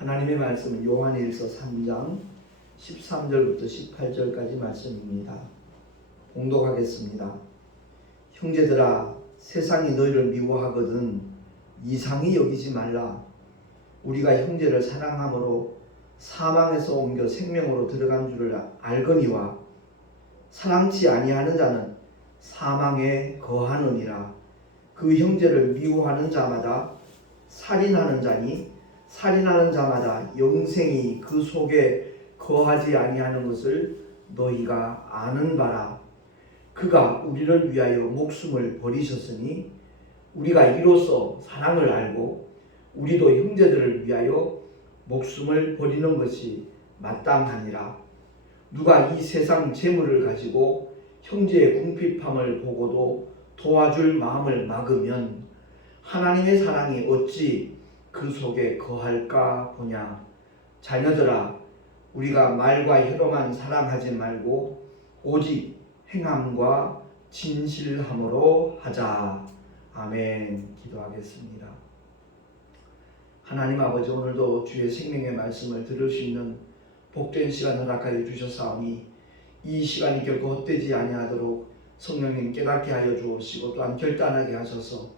하나님의 말씀은 요한일서 3장 13절부터 18절까지 말씀입니다. 봉독하겠습니다. 형제들아, 세상이 너희를 미워하거든 이상히 여기지 말라. 우리가 형제를 사랑함으로 사망에서 옮겨 생명으로 들어간 줄을 알거니와 사랑치 아니하는 자는 사망에 거하느니라. 그 형제를 미워하는 자마다 살인하는 자니 살인하는 자마다 영생이 그 속에 거하지 아니하는 것을 너희가 아는 바라. 그가 우리를 위하여 목숨을 버리셨으니 우리가 이로써 사랑을 알고 우리도 형제들을 위하여 목숨을 버리는 것이 마땅하니라. 누가 이 세상 재물을 가지고 형제의 궁핍함을 보고도 도와줄 마음을 막으면 하나님의 사랑이 어찌 그 속에 거할까 보냐. 자녀들아, 우리가 말과 혀로만 사랑하지 말고 오직 행함과 진실함으로 하자. 아멘. 기도하겠습니다. 하나님 아버지, 오늘도 주의 생명의 말씀을 들을 수 있는 복된 시간 허락하여 주셨사오니 이 시간이 결코 헛되지 아니하도록 성령님 깨닫게 하여 주옵시고 또한 결단하게 하셔서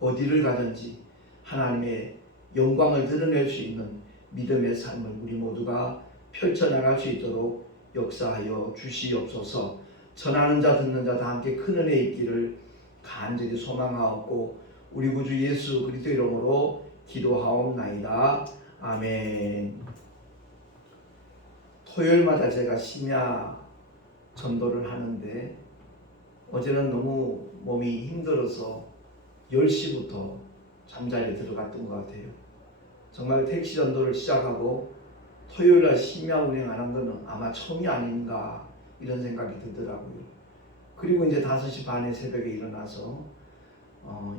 어디를 가든지 하나님의 영광을 드러낼 수 있는 믿음의 삶을 우리 모두가 펼쳐나갈 수 있도록 역사하여 주시옵소서. 전하는 자 듣는 자 다 함께 큰 은혜 있기를 간절히 소망하옵고 우리 구주 예수 그리스도 이름으로 기도하옵나이다. 아멘. 토요일마다 제가 심야 전도를 하는데 어제는 너무 몸이 힘들어서 10시부터 잠자리에 들어갔던 것 같아요. 정말 택시 전도를 시작하고 토요일날 심야 운행하는 것은 아마 처음이 아닌가 이런 생각이 들더라고요. 그리고 이제 5시 반에 새벽에 일어나서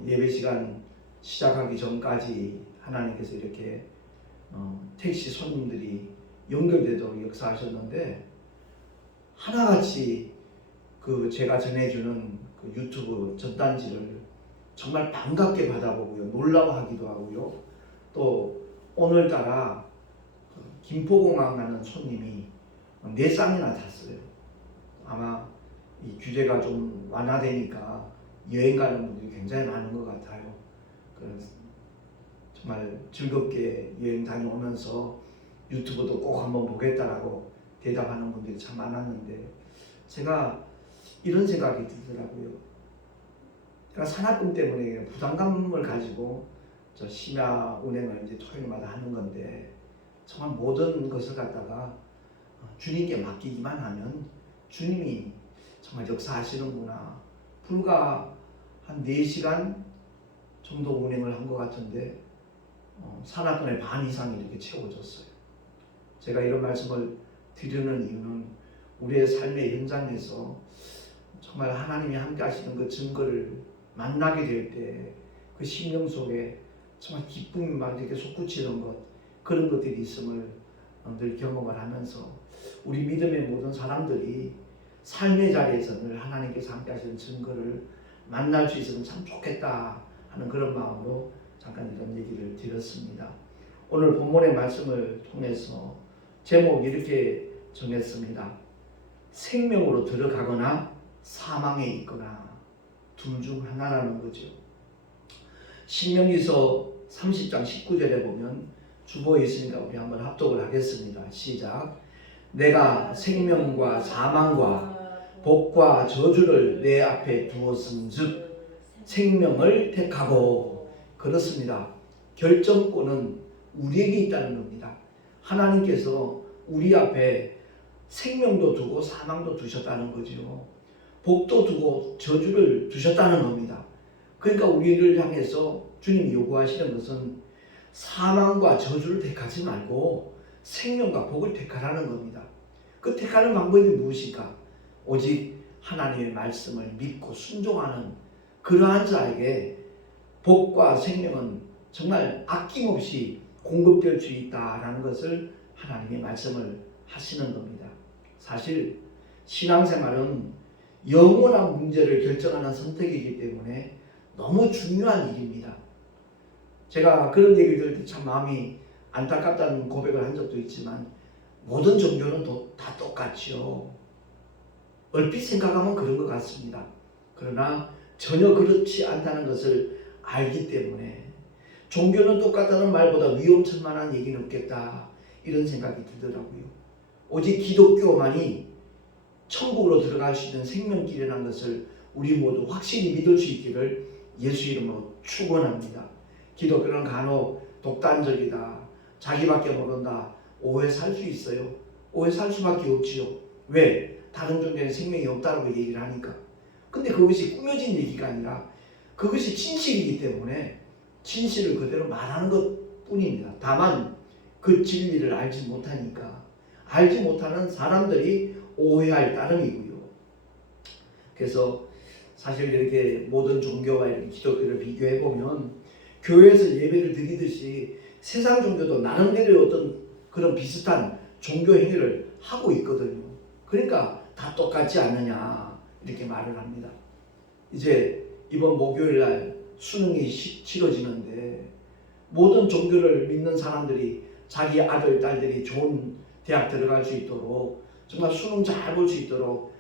예배 시간 시작하기 전까지 하나님께서 이렇게 택시 손님들이 연결되도록 역사하셨는데 하나같이 그 제가 전해주는 그 유튜브 전단지를 정말 반갑게 받아보고요, 놀라워하기도 하고요. 또 오늘따라 김포공항 가는 손님이 4쌍이나 탔어요. 아마 이 규제가 좀 완화되니까 여행 가는 분들이 굉장히 많은 것 같아요. 그래서 정말 즐겁게 여행 다녀오면서 유튜브도 꼭 한번 보겠다라고 대답하는 분들이 참 많았는데 제가 이런 생각이 들더라고요. 제가 산악금 때문에 부담감을 가지고 저 심야 운행을 이제 토요일마다 하는 건데 정말 모든 것을 갖다가 주님께 맡기기만 하면 주님이 정말 역사하시는구나. 불과 한 4시간 정도 운행을 한 것 같은데 산악금의 반 이상이 이렇게 채워졌어요. 제가 이런 말씀을 드리는 이유는 우리의 삶의 현장에서 정말 하나님이 함께 하시는 그 증거를 만나게 될 때 그 심령 속에 정말 기쁨이 막 이렇게 솟구치는 것, 그런 것들이 있음을 늘 경험을 하면서 우리 믿음의 모든 사람들이 삶의 자리에서 늘 하나님께서 함께 하시는 증거를 만날 수 있으면 참 좋겠다 하는 그런 마음으로 잠깐 이런 얘기를 드렸습니다. 오늘 본문의 말씀을 통해서 제목이 이렇게 정했습니다. 생명으로 들어가거나 사망에 있거나 둘 중 하나라는 거죠. 신명기서 30장 19절에 보면 주보에 있으니까 우리 한번 합독을 하겠습니다. 시작. 내가 생명과 사망과 복과 저주를 내 앞에 두었음즉 생명을 택하고. 그렇습니다. 결정권은 우리에게 있다는 겁니다. 하나님께서 우리 앞에 생명도 두고 사망도 두셨다는 거죠. 복도 두고 저주를 두셨다는 겁니다. 그러니까 우리를 향해서 주님이 요구하시는 것은 사망과 저주를 택하지 말고 생명과 복을 택하라는 겁니다. 그 택하는 방법이 무엇일까? 오직 하나님의 말씀을 믿고 순종하는 그러한 자에게 복과 생명은 정말 아낌없이 공급될 수 있다라는 것을 하나님의 말씀을 하시는 겁니다. 사실 신앙생활은 영원한 문제를 결정하는 선택이기 때문에 너무 중요한 일입니다. 제가 그런 얘기를 들을 때 참 마음이 안타깝다는 고백을 한 적도 있지만 모든 종교는 다 똑같죠. 얼핏 생각하면 그런 것 같습니다. 그러나 전혀 그렇지 않다는 것을 알기 때문에 종교는 똑같다는 말보다 위험천만한 얘기는 없겠다, 이런 생각이 들더라고요. 오직 기독교만이 천국으로 들어갈 수 있는 생명길이라는 것을 우리 모두 확실히 믿을 수 있기를 예수 이름으로 축원합니다. 기독교는 간혹 독단적이다, 자기밖에 모른다, 오해 살 수 있어요. 오해 살 수밖에 없지요. 왜? 다른 종교에 생명이 없다고 얘기를 하니까. 근데 그것이 꾸며진 얘기가 아니라 그것이 진실이기 때문에 진실을 그대로 말하는 것 뿐입니다. 다만 그 진리를 알지 못하니까, 알지 못하는 사람들이 오해할 따름이고요. 그래서 사실 이렇게 모든 종교와 이렇게 기독교를 비교해 보면 교회에서 예배를 드리듯이 세상 종교도 나름대로 어떤 그런 비슷한 종교 행위를 하고 있거든요. 그러니까 다 똑같지 않느냐, 이렇게 말을 합니다. 이제 이번 목요일 날 수능이 치러지는데 모든 종교를 믿는 사람들이 자기 아들, 딸들이 좋은 대학 들어갈 수 있도록, 정말 수능 잘 볼 수 있도록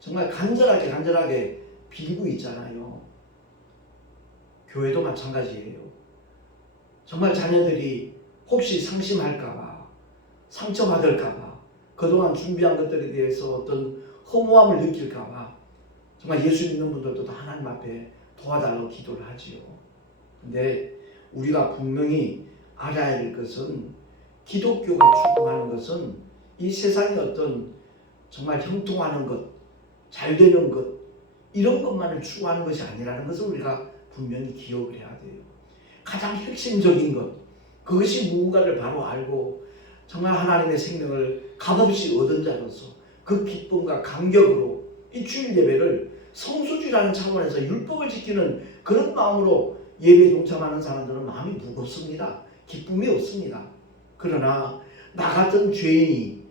정말 간절하게 빌고 있잖아요. 교회도 마찬가지예요. 정말 자녀들이 혹시 상심할까봐, 상처받을까봐, 그동안 준비한 것들에 대해서 어떤 허무함을 느낄까봐 정말 예수 믿는 분들도 다 하나님 앞에 도와달라고 기도를 하지요. 근데 우리가 분명히 알아야 될 것은, 기독교가 추구하는 것은 이 세상의 어떤 정말 형통하는 것, 잘 되는 것, 이런 것만을 추구하는 것이 아니라는 것을 우리가 분명히 기억을 해야 돼요. 가장 핵심적인 것, 그것이 무언가를 바로 알고 정말 하나님의 생명을 값없이 얻은 자로서 그 기쁨과 감격으로 이 주일 예배를 성수주의라는 차원에서 율법을 지키는 그런 마음으로 예배에 동참하는 사람들은 마음이 무겁습니다. 기쁨이 없습니다. 그러나 나 같은 죄인이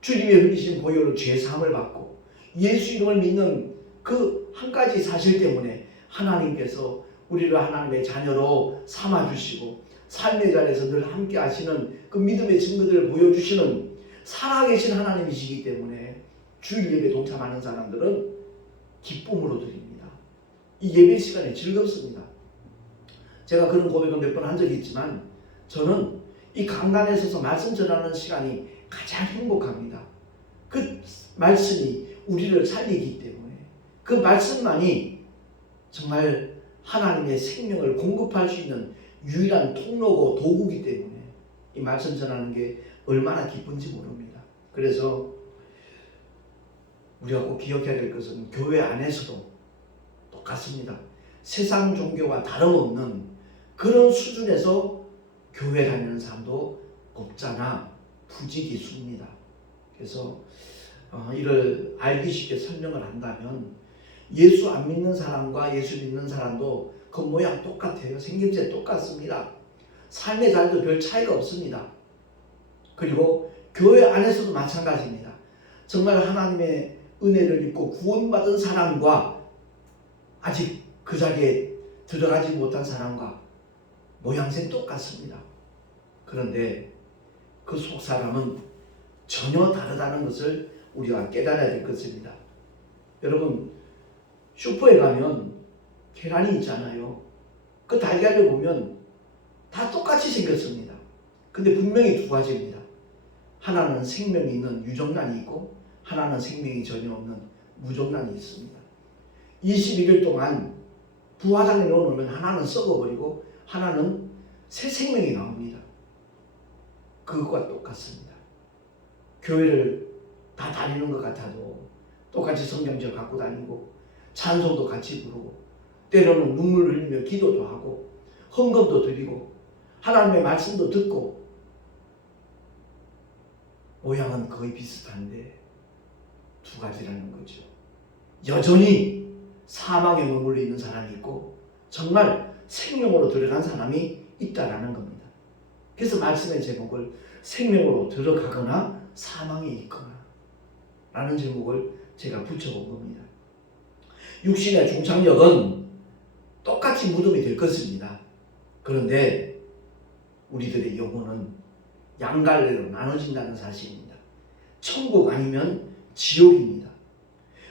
주님의 흘리신 보혈로 죄 사함을 받고 예수 이름을 믿는 그 한 가지 사실 때문에 하나님께서 우리를 하나님의 자녀로 삼아주시고 삶의 자리에서 늘 함께 하시는 그 믿음의 증거들을 보여주시는 살아계신 하나님이시기 때문에 주일 예배에 동참하는 사람들은 기쁨으로 드립니다. 이 예배 시간이 즐겁습니다. 제가 그런 고백을 몇 번 한 적이 있지만 저는 이 강단에 서서 말씀 전하는 시간이 가장 행복합니다. 그 말씀이 우리를 살리기 때문에, 그 말씀만이 정말 하나님의 생명을 공급할 수 있는 유일한 통로고 도구이기 때문에 이 말씀 전하는 게 얼마나 기쁜지 모릅니다. 그래서 우리가 꼭 기억해야 될 것은 교회 안에서도 똑같습니다. 세상 종교와 다름없는 그런 수준에서 교회 다니는 사람도 없잖아 부지기수입니다. 그래서 이를 알기 쉽게 설명을 한다면, 예수 안 믿는 사람과 예수 믿는 사람도 그 모양 똑같아요. 생김새 똑같습니다. 삶의 자리도 별 차이가 없습니다. 그리고 교회 안에서도 마찬가지입니다. 정말 하나님의 은혜를 입고 구원받은 사람과 아직 그 자리에 들어가지 못한 사람과 모양새 똑같습니다. 그런데 그 속 사람은 전혀 다르다는 것을 우리가 깨달아야 될 것입니다. 여러분, 슈퍼에 가면 계란이 있잖아요. 그 달걀을 보면 다 똑같이 생겼습니다. 근데 분명히 두 가지입니다. 하나는 생명이 있는 유정란이 있고 하나는 생명이 전혀 없는 무정란이 있습니다. 21일 동안 부화장에 넣어놓으면 하나는 썩어버리고 하나는 새 생명이 나옵니다. 그것과 똑같습니다. 교회를 다 다니는 것 같아도 똑같이 성경책 갖고 다니고 찬송도 같이 부르고 때로는 눈물 흘리며 기도도 하고 헌금도 드리고 하나님의 말씀도 듣고 모양은 거의 비슷한데 두 가지라는 거죠. 여전히 사망에 머물러 있는 사람이 있고 정말 생명으로 들어간 사람이 있다라는 겁니다. 그래서 말씀의 제목을 생명으로 들어가거나 사망에 있거나 라는 제목을 제가 붙여본 겁니다. 육신의 종착역은 똑같이 무덤이 될 것입니다. 그런데 우리들의 영혼은 양갈래로 나눠진다는 사실입니다. 천국 아니면 지옥입니다.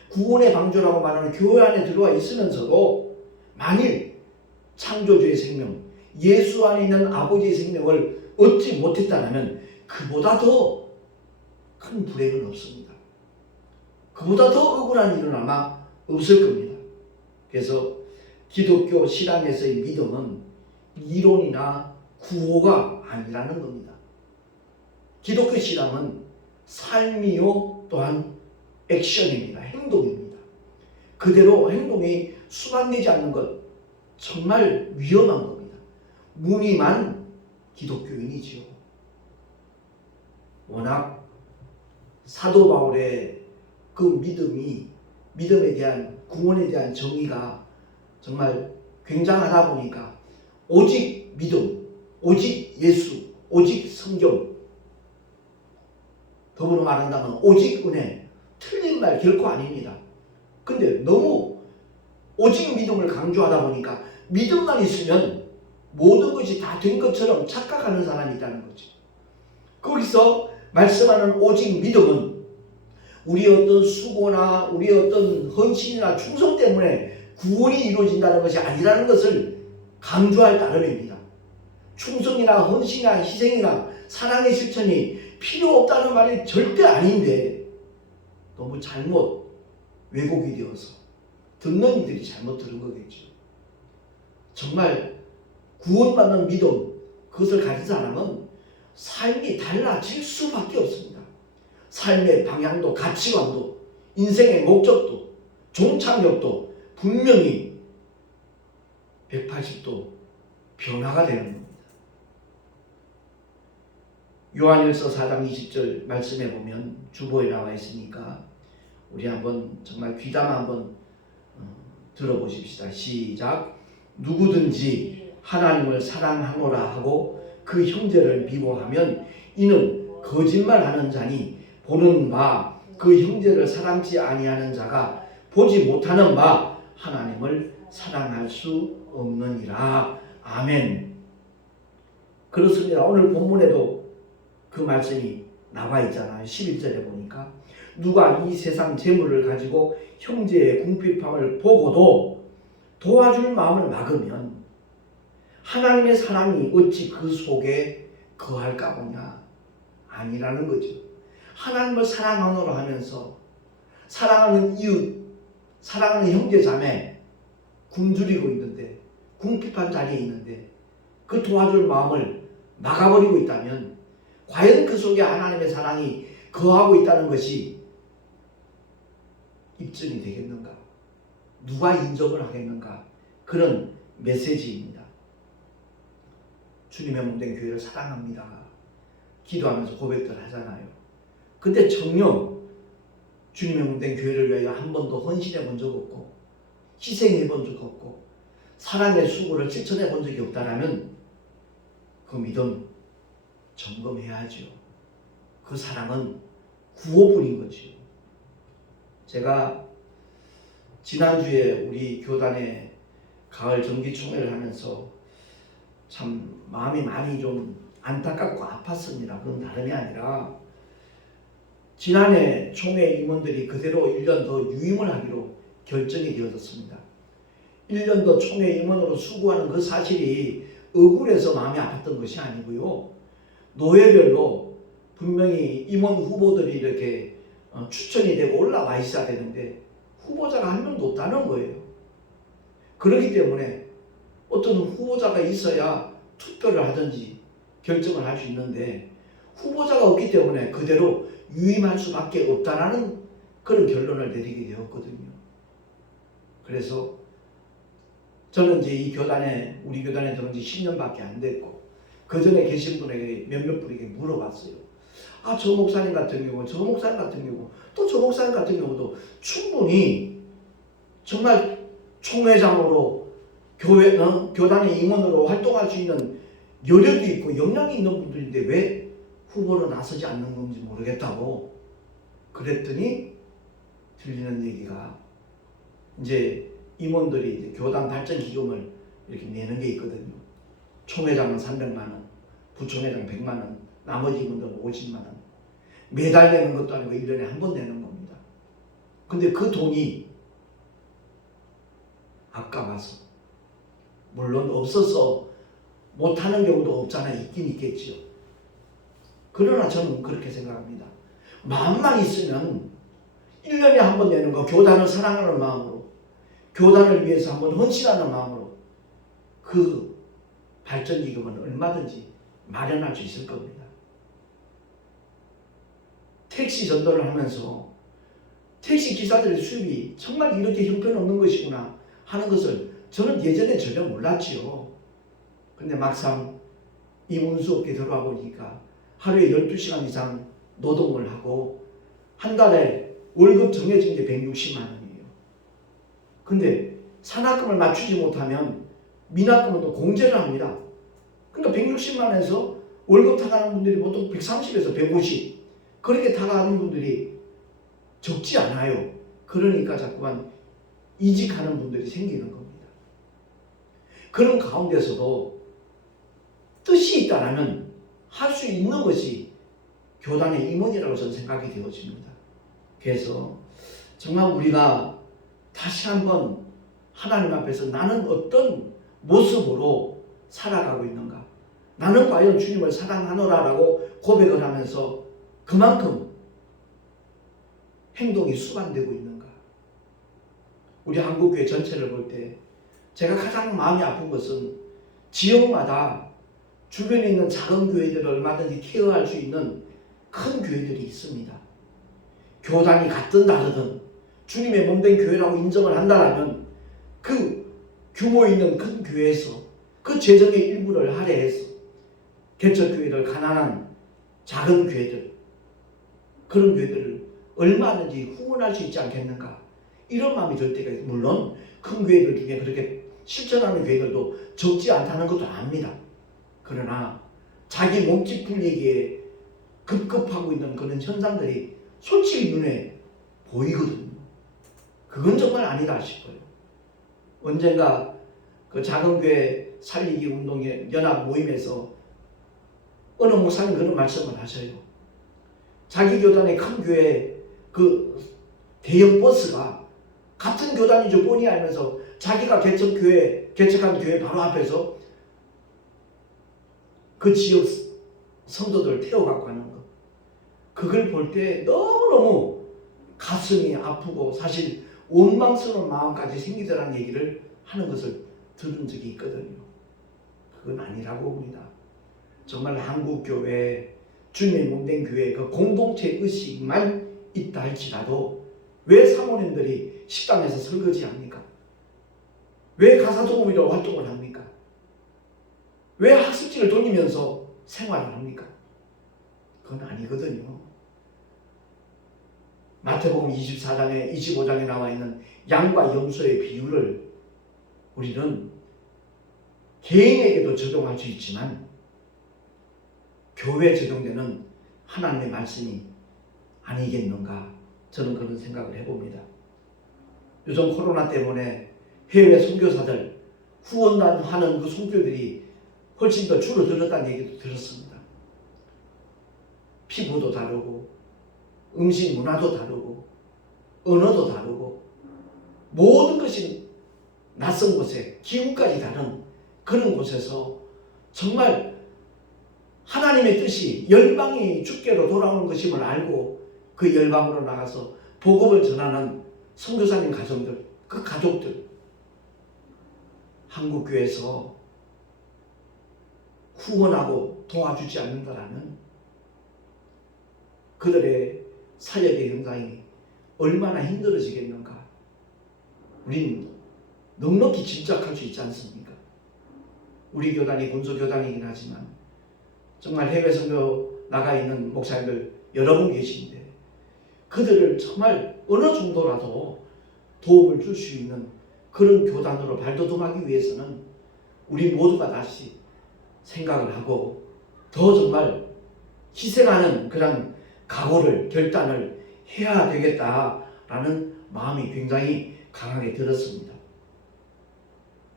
구원의 방주라고 말하는 교회 안에 들어와 있으면서도 만일 창조주의 생명, 예수 안에 있는 아버지의 생명을 얻지 못했다면 그보다 더 큰 불행은 없습니다. 그보다 더 억울한 일은 아마 없을 겁니다. 그래서 기독교 신앙에서의 믿음은 이론이나 구호가 아니라는 겁니다. 기독교 신앙은 삶이요 또한 액션입니다. 행동입니다. 그대로 행동이 수반되지 않는 것 정말 위험한 겁니다. 무늬만 기독교인이지요. 워낙 사도 바울의 그 믿음에 대한 구원에 대한 정의가 정말 굉장하다 보니까 오직 믿음, 오직 예수, 오직 성경, 더불어 말한다면 오직 은혜, 틀린 말 결코 아닙니다. 근데 너무 오직 믿음을 강조하다 보니까 믿음만 있으면 모든 것이 다 된 것처럼 착각하는 사람이 있다는 거죠. 거기서 말씀하는 오직 믿음은 우리 어떤 수고나 우리 어떤 헌신이나 충성 때문에 구원이 이루어진다는 것이 아니라는 것을 강조할 따름입니다. 충성이나 헌신이나 희생이나 사랑의 실천이 필요 없다는 말이 절대 아닌데 너무 잘못 왜곡이 되어서 듣는 이들이 잘못 들은 거겠죠. 정말 구원받는 믿음, 그것을 가진 사람은 삶이 달라질 수밖에 없습니다. 삶의 방향도 가치관도 인생의 목적도 종착역도 분명히 180도 변화가 되는 겁니다. 요한일서 4장 20절 말씀해 보면 주보에 나와 있으니까 우리 한번 정말 귀담아 한번 들어보십시다. 시작. 누구든지 하나님을 사랑하노라 하고 그 형제를 미워하면 이는 거짓말하는 자니 보는 바 그 형제를 사랑지 아니하는 자가 보지 못하는 바 하나님을 사랑할 수 없느니라. 아멘. 그렇습니다. 오늘 본문에도 그 말씀이 나와 있잖아요. 11절에 보니까 누가 이 세상 재물을 가지고 형제의 궁핍함을 보고도 도와줄 마음을 막으면 하나님의 사랑이 어찌 그 속에 거할까 보냐. 아니라는 거죠. 하나님을 사랑하노라 하면서 사랑하는 이웃, 사랑하는 형제 자매 굶주리고 있는데, 궁핍한 자리에 있는데 그 도와줄 마음을 막아버리고 있다면 과연 그 속에 하나님의 사랑이 거하고 있다는 것이 입증이 되겠는가? 누가 인정을 하겠는가? 그런 메시지입니다. 주님의 몸된 교회를 사랑합니다. 기도하면서 고백들 하잖아요. 근데 정녕 주님의 몸된 교회를 위하여 한 번도 헌신해 본 적 없고 희생해 본 적 없고 사랑의 수고를 실천해 본 적이 없다라면 그 믿음 점검해야죠. 그 사랑은 구호뿐인 거죠. 제가 지난주에 우리 교단의 가을 정기총회를 하면서 참 마음이 많이 좀 안타깝고 아팠습니다. 그건 다름이 아니라 지난해 총회 임원들이 그대로 1년 더 유임을 하기로 결정이 되어졌습니다. 1년 더 총회 임원으로 수고하는 그 사실이 억울해서 마음이 아팠던 것이 아니고요. 노회별로 분명히 임원 후보들이 이렇게 추천이 되고 올라와 있어야 되는데 후보자가 한 명도 없다는 거예요. 그렇기 때문에 어떤 후보자가 있어야 투표를 하든지 결정을 할 수 있는데 후보자가 없기 때문에 그대로 유임할 수밖에 없다라는 그런 결론을 내리게 되었거든요. 그래서 저는 이제 이 교단에, 우리 교단에 들어온 지 10년밖에 안 됐고 그 전에 계신 분에게 몇몇 분에게 물어봤어요. 아, 저 목사님 같은 경우, 저 목사님 같은 경우, 또 저 목사님 같은 경우도 충분히 정말 총회장으로 교단의 임원으로 활동할 수 있는 여력이 있고 역량이 있는 분들인데 왜 후보로 나서지 않는 건지 모르겠다고 그랬더니 들리는 얘기가 이제 임원들이 이제 교단 발전 기금을 이렇게 내는 게 있거든요. 총회장은 300만 원, 부총회장 100만 원, 나머지 분들은 50만 원. 매달 내는 것도 아니고 1년에 한 번 내는 겁니다. 근데 그 돈이 아까워서, 물론 없어서 못하는 경우도 없잖아. 있긴 있겠지요. 그러나 저는 그렇게 생각합니다. 마음만 있으면 1년에 한 번 내는 거, 교단을 사랑하는 마음으로, 교단을 위해서 한번 헌신하는 마음으로 그 발전기금은 얼마든지 마련할 수 있을 겁니다. 택시 전도를 하면서 택시 기사들의 수입이 정말 이렇게 형편없는 것이구나 하는 것을 저는 예전에 전혀 몰랐지요. 근데 막상 이 운수업계 들어와 보니까 하루에 12시간 이상 노동을 하고 한 달에 월급 정해진 게 160만 원이에요. 근데 산학금을 맞추지 못하면 미납금은 또 공제를 합니다. 그러니까 160만 원에서 월급 타가는 분들이 보통 130에서 150 그렇게 타가는 분들이 적지 않아요. 그러니까 자꾸만 이직하는 분들이 생기는 겁니다. 그런 가운데서도 뜻이 있다라면 할 수 있는 것이 교단의 임원이라고 저는 생각이 되어집니다. 그래서 정말 우리가 다시 한번 하나님 앞에서 나는 어떤 모습으로 살아가고 있는가, 나는 과연 주님을 사랑하노라라고 고백을 하면서 그만큼 행동이 수반되고 있는가. 우리 한국교회 전체를 볼 때 제가 가장 마음이 아픈 것은 지역마다 주변에 있는 작은 교회들을 얼마든지 케어할 수 있는 큰 교회들이 있습니다. 교단이 같든 다르든 주님의 몸된 교회라고 인정을 한다면 그 규모 있는 큰 교회에서 그 재정의 일부를 할애해서 개척교회를 가난한 작은 교회들, 그런 교회들을 얼마든지 후원할 수 있지 않겠는가, 이런 마음이 들 때가 있어요. 물론 큰 교회들 중에 그렇게 실천하는 교회들도 적지 않다는 것도 압니다. 그러나 자기 몸집 불리기에 급급하고 있는 그런 현상들이 솔직히 눈에 보이거든요. 그건 정말 아니다 싶어요. 언젠가 그 작은 교회 살리기 운동의 연합 모임에서 어느 목사님 그런 말씀을 하셔요. 자기 교단의 큰 교회 그 대형 버스가 같은 교단이죠 뻔히 알면서 자기가 개척한 교회 바로 앞에서 그 지역 성도들을 태워갖고 가는 것, 그걸 볼 때 너무너무 가슴이 아프고 사실 원망스러운 마음까지 생기더라는 얘기를 하는 것을 들은 적이 있거든요. 그건 아니라고 봅니다. 정말 한국교회, 주님의 몸된 교회 그 공동체 의식만 있다 할지라도 왜 사모님들이 식당에서 설거지 합니까? 왜 가사도우미로 활동을 합니까? 왜 학습지를 돌리면서 생활을 합니까? 그건 아니거든요. 마태복음 24장에 25장에 나와 있는 양과 염소의 비유를 우리는 개인에게도 적용할 수 있지만 교회에 적용되는 하나님의 말씀이 아니겠는가, 저는 그런 생각을 해봅니다. 요즘 코로나 때문에 해외 선교사들 후원하는 그 선교들이 훨씬 더 줄어들었다는 얘기도 들었습니다. 피부도 다르고 음식 문화도 다르고 언어도 다르고 모든 것이 낯선 곳에 기후까지 다른 그런 곳에서 정말 하나님의 뜻이 열방이 주께로 돌아오는 것임을 알고 그 열방으로 나가서 복음을 전하는 선교사님 가정들, 그 가족들, 한국교회에서 후원하고 도와주지 않는다라면 그들의 사역의 현장이 얼마나 힘들어지겠는가, 우린 넉넉히 짐작할 수 있지 않습니까? 우리 교단이 군소교단이긴 하지만 정말 해외 선교 나가 있는 목사님들 여러 분 계신데 그들을 정말 어느 정도라도 도움을 줄 수 있는 그런 교단으로 발돋움하기 위해서는 우리 모두가 다시 생각을 하고 더 정말 희생하는 그런 각오를, 결단을 해야 되겠다라는 마음이 굉장히 강하게 들었습니다.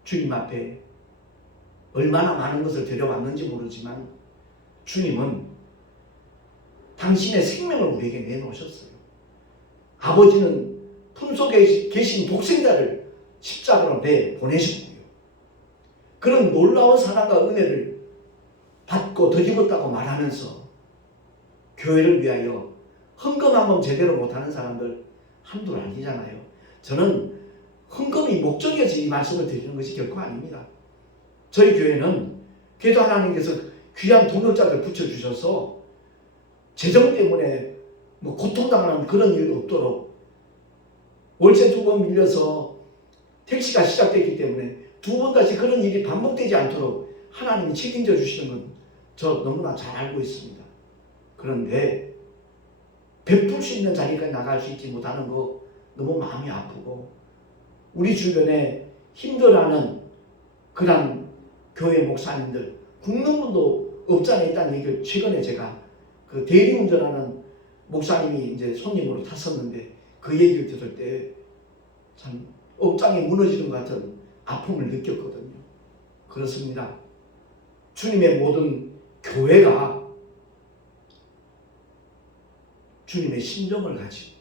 주님 앞에 얼마나 많은 것을 데려왔는지 모르지만 주님은 당신의 생명을 우리에게 내놓으셨어요. 아버지는 품속에 계신 독생자를 십자가로 내보내셨고요. 그런 놀라운 사랑과 은혜를 받고 덧입었다고 말하면서 교회를 위하여 헌금한번 제대로 못하는 사람들 한둘 아니잖아요. 저는 헌금이 목적이어서 이 말씀을 드리는 것이 결코 아닙니다. 저희 교회는 그래도 하나님께서 귀한 동역자들 붙여주셔서 재정 때문에 고통당하는 그런 일이 없도록 월세 2번 밀려서 택시가 시작됐기 때문에 2번 다시 그런 일이 반복되지 않도록 하나님이 책임져 주시는 건 저 너무나 잘 알고 있습니다. 그런데 베풀 수 있는 자리까지 나갈 수 있지 못하는 거 너무 마음이 아프고, 우리 주변에 힘들어하는 그런 교회 목사님들 굶는 분도 없잖아요. 있다는 얘기를 최근에 제가 그 대리운전하는 목사님이 이제 손님으로 탔었는데 그 얘기를 들을 때 참 억장이 무너지는 것 같은 아픔을 느꼈거든요. 그렇습니다. 주님의 모든 교회가 주님의 심정을 가지고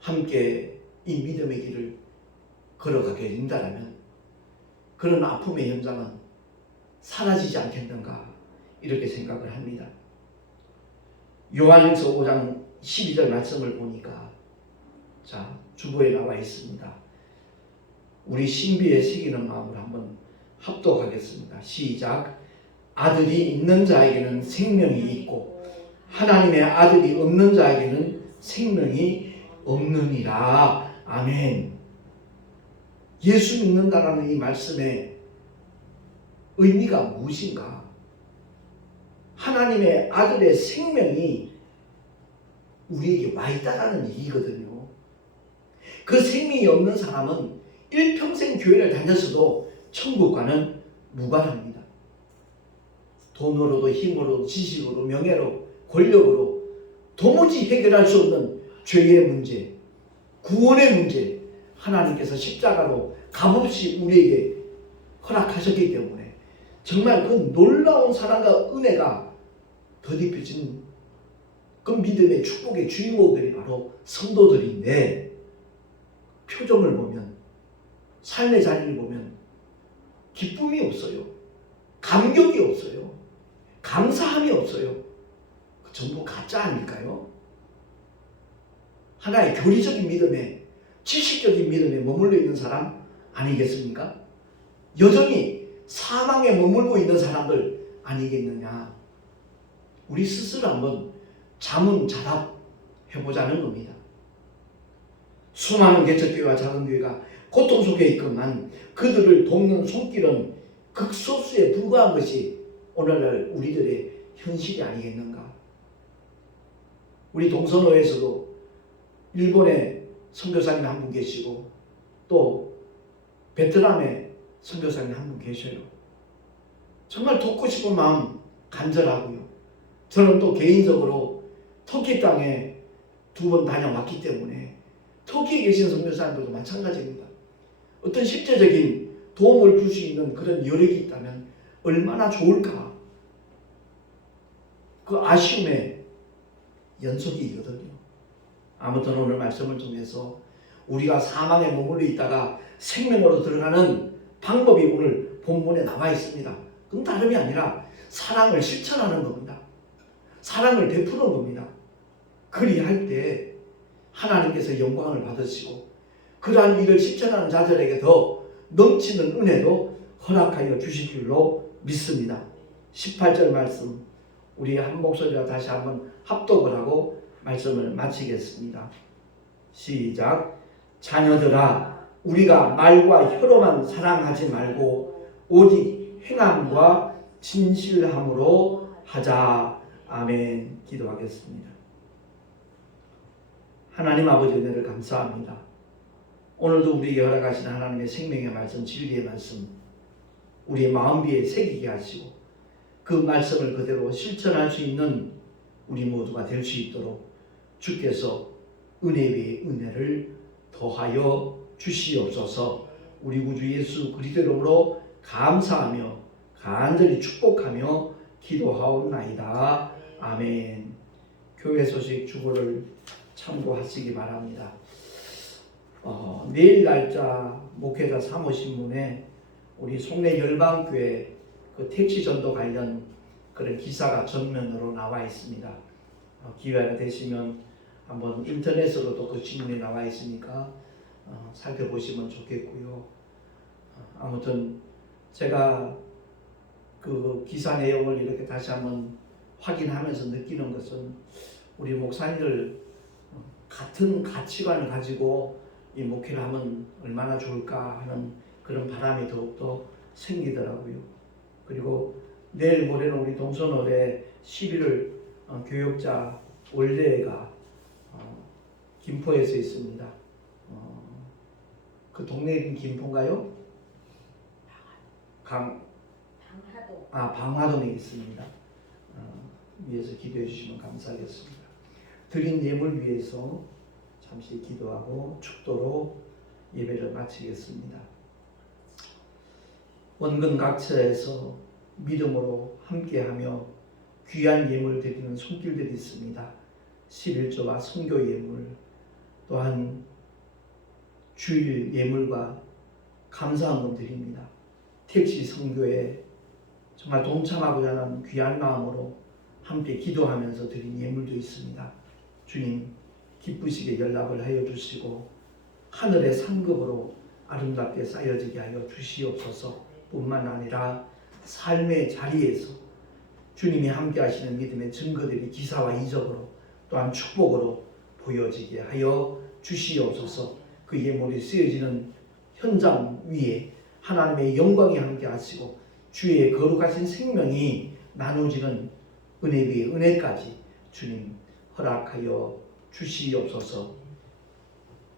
함께 이 믿음의 길을 걸어가게 된다면 그런 아픔의 현장은 사라지지 않겠는가 이렇게 생각을 합니다. 요한일서 5장 12절 말씀을 보니까 주보에 나와 있습니다. 우리 신비에 새기는 마음으로 한번 합독하겠습니다. 시작. 아들이 있는 자에게는 생명이 있고 하나님의 아들이 없는 자에게는 생명이 없느니라. 아멘. 예수 믿는다라는 이 말씀의 의미가 무엇인가? 하나님의 아들의 생명이 우리에게 와 있다라는 얘기거든요. 그 생명이 없는 사람은 일평생 교회를 다녔어도 천국과는 무관합니다. 돈으로도 힘으로도 지식으로 명예로 권력으로 도무지 해결할 수 없는 죄의 문제, 구원의 문제, 하나님께서 십자가로 값없이 우리에게 허락하셨기 때문에 정말 그 놀라운 사랑과 은혜가 덧입혀진 그 믿음의 축복의 주인공들이 바로 성도들인데, 표정을 보면, 삶의 자리를 보면 기쁨이 없어요. 감격이 없어요. 감사함이 없어요. 전부 가짜 아닐까요? 하나의 교리적인 믿음에, 지식적인 믿음에 머물러 있는 사람 아니겠습니까? 여전히 사망에 머물고 있는 사람들 아니겠느냐? 우리 스스로 한번 자문자답 해보자는 겁니다. 수많은 개척교회와 작은 교회가 고통 속에 있건만 그들을 돕는 손길은 극소수에 불과한 것이 오늘날 우리들의 현실이 아니겠는가? 우리 동서노에서도 일본에 선교사님 한 분 계시고 또 베트남에 선교사님 한 분 계셔요. 정말 돕고 싶은 마음 간절하고요. 저는 또 개인적으로 터키 땅에 2번 다녀왔기 때문에 터키에 계신 선교사님들도 마찬가지입니다. 어떤 실제적인 도움을 줄 수 있는 그런 여력이 있다면 얼마나 좋을까? 그 아쉬움의 연속이거든요. 아무튼 오늘 말씀을 통해서 우리가 사망에 머물러 있다가 생명으로 들어가는 방법이 오늘 본문에 나와 있습니다. 그건 다름이 아니라 사랑을 실천하는 겁니다. 사랑을 베푸는 겁니다. 그리할 때 하나님께서 영광을 받으시고 그러한 일을 실천하는 자들에게 더 넘치는 은혜도 허락하여 주실 줄로 믿습니다. 18절 말씀 우리 한 목소리로 다시 한번 합독을 하고 말씀을 마치겠습니다. 시작. 자녀들아, 우리가 말과 혀로만 사랑하지 말고 오직 행함과 진실함으로 하자. 아멘. 기도하겠습니다. 하나님 아버지 은혜를 감사합니다. 오늘도 우리에게 허락하신 하나님의 생명의 말씀, 진리의 말씀 우리의 마음비에 새기게 하시고 그 말씀을 그대로 실천할 수 있는 우리 모두가 될 수 있도록 주께서 은혜 위에 은혜를 더하여 주시옵소서. 우리 구주 예수 그리스도 이름으로 감사하며 간절히 축복하며 기도하옵나이다. 아멘. 교회 소식 주보를 참고하시기 바랍니다. 내일 날짜 목회자 사모신문에 우리 송내 열방교회 그 택시 전도 관련 그런 기사가 전면으로 나와 있습니다. 기회가 되시면 한번 인터넷으로도 그 신문이 나와 있으니까 살펴보시면 좋겠고요. 아무튼 제가 그 기사 내용을 이렇게 다시 한번 확인하면서 느끼는 것은 우리 목사님들 같은 가치관을 가지고 이 목회를 하면 얼마나 좋을까 하는 그런 바람이 더욱더 생기더라고요. 그리고 내일 모레는 우리 동서노래 11월 교역자 원래가 김포에서 있습니다. 그 동네 김포인가요? 방화동에 있습니다. 위해서 기도해 주시면 감사하겠습니다. 드린 예물 위해서 잠시 기도하고 축도로 예배를 마치겠습니다. 원근 각처에서 믿음으로 함께하며 귀한 예물 드리는 손길들이 있습니다. 11조와 선교 예물, 또한 주일 예물과 감사헌금 드립니다. 택시 선교에 정말 동참하고자 하는 귀한 마음으로 함께 기도하면서 드린 예물도 있습니다. 주님 기쁘시게 연락을 하여 주시고 하늘의 상급으로 아름답게 쌓여지게 하여 주시옵소서. 뿐만 아니라 삶의 자리에서 주님이 함께 하시는 믿음의 증거들이 기사와 이적으로 또한 축복으로 보여지게 하여 주시옵소서. 그 예물이 쓰여지는 현장 위에 하나님의 영광이 함께 하시고 주의 거룩하신 생명이 나누어지는 은혜 위에 은혜까지 주님 허락하여 주시옵소서.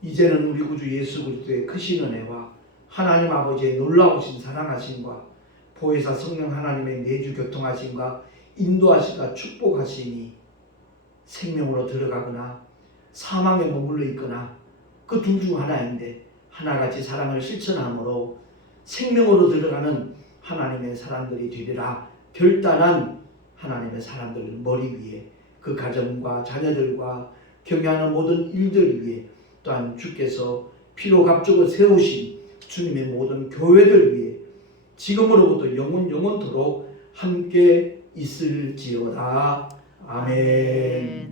이제는 우리 구주 예수 그리스도의 크신 은혜와 하나님 아버지의 놀라우신 사랑하심과 보혜사 성령 하나님의 내주 교통하심과 인도하심과 축복하심이 생명으로 들어가거나 사망에 머물러 있거나 그 둘 중 하나인데 하나같이 사랑을 실천함으로 생명으로 들어가는 하나님의 사람들이 되리라. 결단한 하나님의 사람들 머리 위에 그 가정과 자녀들과 경영하는 모든 일들 위에 또한 주께서 피로 값주고 세우신 주님의 모든 교회들 위해 지금으로부터 영원토록 함께 있을지어다. 아멘.